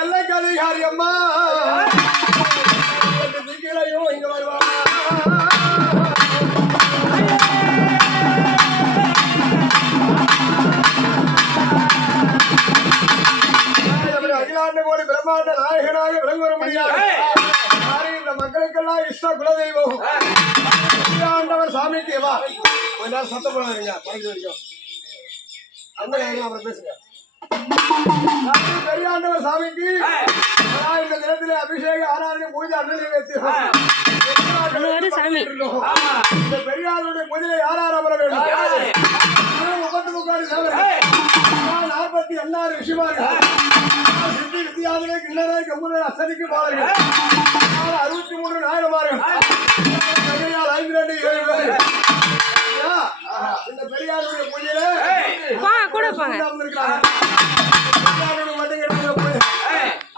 எல்லைக்கு அம்மா இங்க வருவாங்க அகிலாண்ட கோடி பிரம்மாண்ட நாயகனாக விளங்குவர முடியாது இந்த மக்களுக்கெல்லாம் இஷ்ட குலதெய்வம் ஆண்டவர் சாமிக்கு வா கொஞ்ச நேரம் சத்தம் போடாதீங்க பழகு வரைக்கும் அந்த அப்புறம் பேசுங்க பெரியாண்டவர் சாமிக்கு இந்த தினத்திலே அபிஷேக ஆராதனை பூஜை அண்ணனை வைத்து இந்த பெரியாருடைய பூஜையை யார் அமர வேண்டும் 46 விஷயமார்கள் சித்தி வித்தியாசனை கிண்ணரை கம்புரை அசதிக்கு பாடல்கள் 63 நாயகமார்கள் 5 இந்த பெரியாருடைய பூஜையில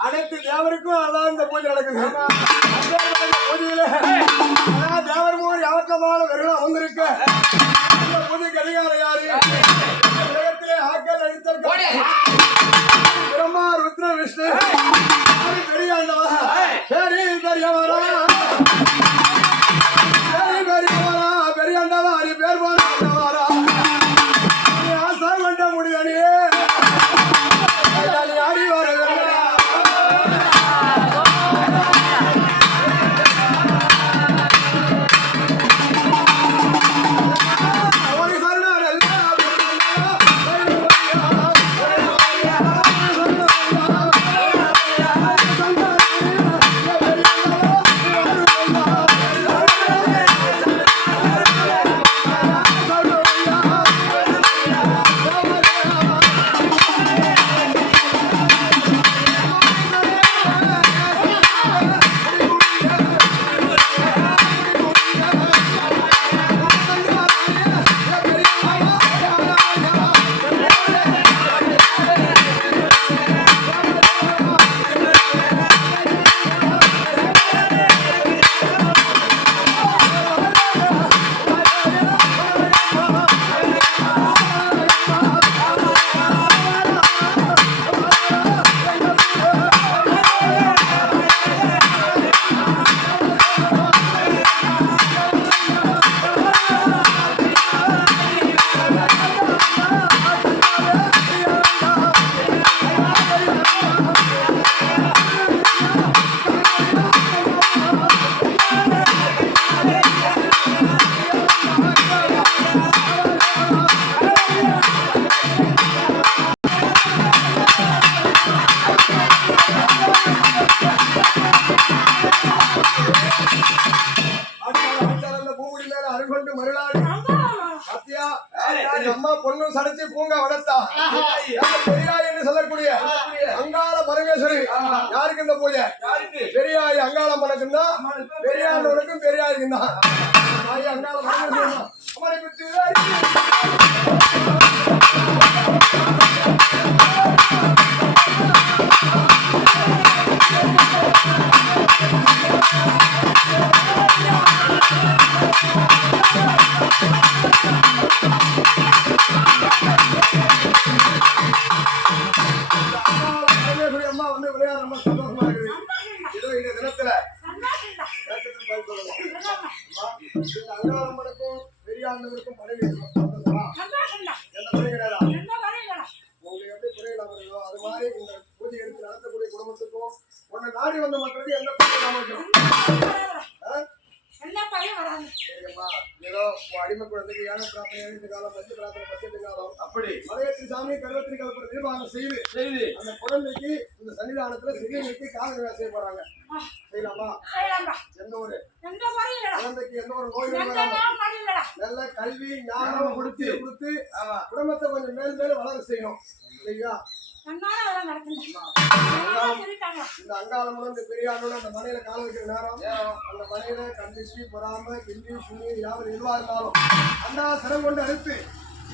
அனைத்து தேவருக்கும் அதான் இந்த பூஜை நடக்குது பூஜையில தேவர் போர் யாவற்றமான வெறும் அமர்ந்திருக்க இந்த பூஜைக்கு அதிகாரம் யாரு உலகத்திலே ஆக்கல் அளித்தல் பிரம்மா ருத்ர விஷ்ணு பெரியாண்டவா சரி பெரியவரா சரி பெரியவரா பெரியாண்டவா நீ பேர் போனவரா ஆசை கொண்ட முடியலையே ஆடி வர அம்மா பொண்ணு சடைச்சு பூங்கா வளர்த்தா என்று சொல்லக்கூடிய அங்காள பரமேஸ்வரி. யாருக்கு இந்த பூஜை? பெரியாய் அங்காளம்மனுக்கும் தான், பெரியாண்டவனுக்கும் பெரியாருக்கும் தான். அங்காள பரமேஸ்வரி அம்மனை பற்றி அம்மா வந்து விளையாட ரொம்ப சந்தோஷமா இருக்குது. ஏதோ இந்த தினத்துல அங்காளம்மனுக்கும் பெரியாண்டவருக்கும் மனைவி எந்த குறை கிடையாதா? உங்களுக்கு எப்படி குறையில்லாம இருக்கோ அது மாதிரி இந்த பூஜை எடுத்து நடத்தக்கூடிய குடும்பத்துக்கும் உன்னை நாடி வந்த மக்களுக்கு எந்த குறை இல்லாம இருக்கணும். சரிங்கம்மா, ஏதோ அடிமை குழந்தைக்கு யான பிரார்த்தனை, எழுத்து காலம், பஞ்ச பிரார்த்தனை, பச்சை காலம், அப்படி மலையத்திரி சாமி கருவத்திரி கலப்புற தீர்மானம் செய்து அந்த குழந்தைக்கு இந்த சன்னிதானத்துல சிறியனுக்கு கால செய்ய போறாங்க. செய்யலாமா? எந்த ஒரு குழந்தைக்கு எந்த ஒரு நோயும் நல்ல கல்வி ஞானம் கொடுத்து குடும்பத்தை கொஞ்சம் மேல் மேல வளர செய்யணும். சரியா? இந்த அங்காளம்மன் இந்த பெரியாண்டோட அந்த மனையில கால வைக்கிற நேரம் அந்த மனையில கண்டிச்சு பொறாம கிண்டி சுண்ணி யாரும் எதுவா இருந்தாலும் அண்டா சிரம் கொண்டு அறுத்து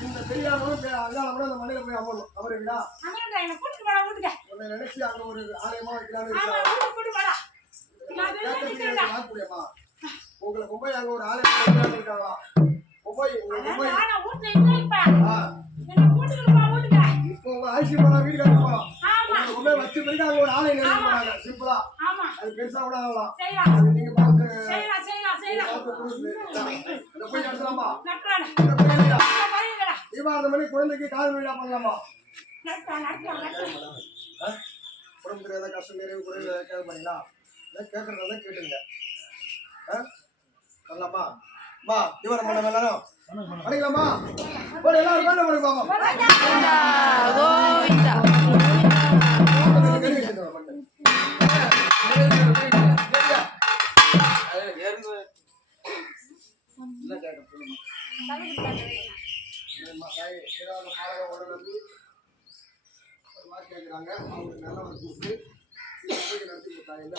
இந்த பெரியாண்டோட அங்காளம்மன் அந்த மனையில போய் அமரணும். அவருங்களா உன்னை நினைச்சு அங்க ஒரு ஆலயமா வைக்கலான்னு இருக்கா? உங்களை மும்பை அங்க ஒரு ஆலயமா வைக்கலான்னு இருக்காங்களா? மும்பை இப்போ உங்க ஆட்சி போனா வீடு கட்ட போறோம். மும்பை வச்சு பிறகு அங்க ஒரு ஆலயம் நிறுத்த போறாங்க. சிம்பிளா அது பெருசா கூட ஆகலாம். அது நீங்க பார்த்து போய் நடத்தலாமா? தீபாவளி மணி குழந்தைக்கு காது வீடா பண்ணலாமா? குடும்பத்துல ஏதாவது கஷ்டம் நிறைவு குறைவு கேட்க பண்ணீங்களா? கேட்கறதா கேட்டுங்க. பண்ணலாமா? மா தீவிரம் பண்ண வேணாம் பண்ணிக்கலாமா? எல்லாரும் பண்ண முடியுமா? கேட்கிறாங்க அவங்களுக்கு நல்ல ஒரு கூப்பிட்டு நடத்தி கொடுத்தாங்க. இந்த